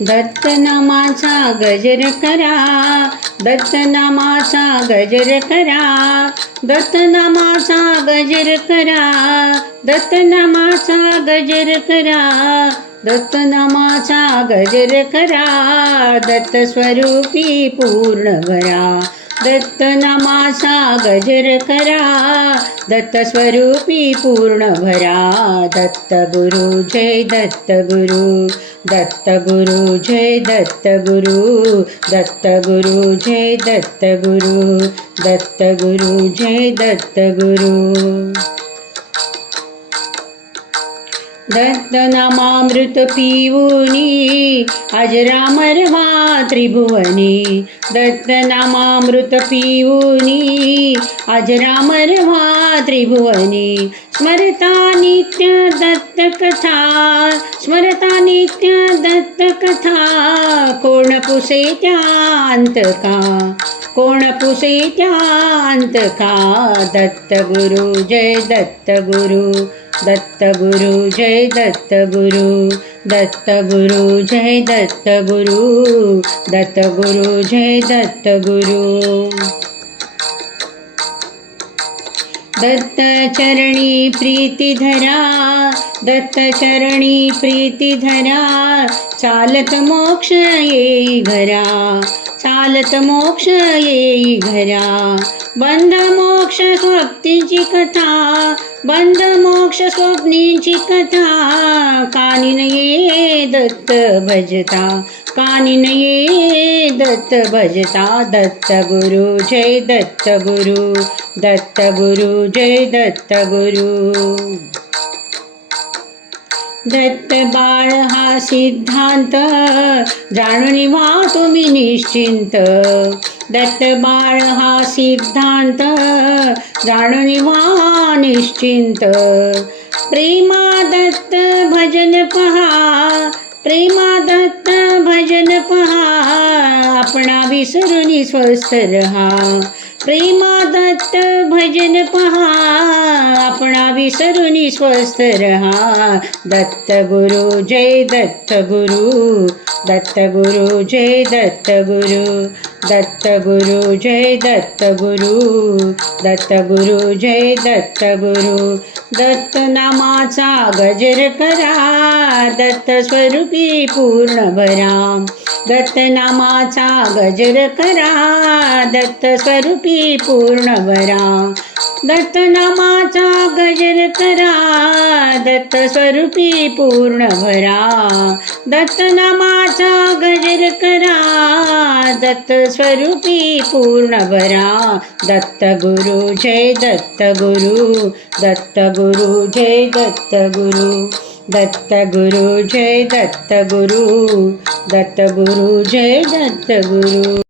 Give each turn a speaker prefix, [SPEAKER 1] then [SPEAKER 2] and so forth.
[SPEAKER 1] दत्त नामाचा गजर करा दत्त नामाचा गजर करा दत्त नामाचा गजर करा दत्त नामाचा गजर करा दत्त नामाचा गजर करा दत्त स्वरूपी पूर्ण भरा दत्त नमासा गजर करा दत्त स्वरूपी पूर्ण भरा दत्त गुरु जय दत्त गुरु दत्त गुरु जय दत्त गुरु दत्त गुरु जय दत्त गुरु दत्त गुरु जय दत्त गुरु दत्तनामामृत पिऊनी अजरामर वा त्रिभुवनी। दत्तनामामृत पिऊनी अजरामर वा त्रिभुवनी। स्मरता नित्य दत्तकथा स्मरता नित्य दत्तकथा कोण पुसे का कोण पुसे का दत्त गुरु जय दत्त दत्त गुरु जय दत्त गुरु दत्त गुरु जय दत्त गुरु दत्त गुरु जय दत्त गुरु दत्त चरणी प्रीती धरा दत्त चरणी प्रीती धरा चालत मोक्ष येई घरा चालत मोक्ष येई घरा। बंद मोक्ष स्वप्तीची कथा बंद मोक्ष स्वप्नीची कथा. कानिन ये दत्त भजता कानिन ये दत्त भजता. दत्त गुरु जय दत्त गुरु. दत्त गुरु जय दत्त गुरु. दत्त बाळ हा सिद्धांत जाणून वा तुम्ही निश्चिंत. दत्त बाळ हा सिद्धांत जाणून वा निश्चिंत प्रेमा दत्त भजन पहा प्रेमा दत्त भजन पहा आपणा विसरून स्वस्थ रहा। प्रेमा दत्त भजन पहा आपणा विसरून स्वस्थ रहा। दत्त गुरु जय दत्त गुरु दत्त गुरु जय दत्त गुरु। दत्त गुरु जय दत्तगुरु दत्तगुरु दत्त गुरु जय दत्तगुरु दत्त नामाचा गजर करा दत्त स्वरूपी पूर्ण भरा. दत्त नामाचा गजर करा दत्त स्वरूपी पूर्ण भरा. दत्त नामाचा करा दत्त स्वरूपी पूर्ण भरा दत्त नामाचा गजर करा. दत्त स्वरूपी पूर्ण भरा दत्त गुरु जय दत्त गुरु. दत्त गुरु जय दत्त गुरु. दत्त गुरु जय दत्त गुरु. दत्त गुरु जय दत्त गुरु.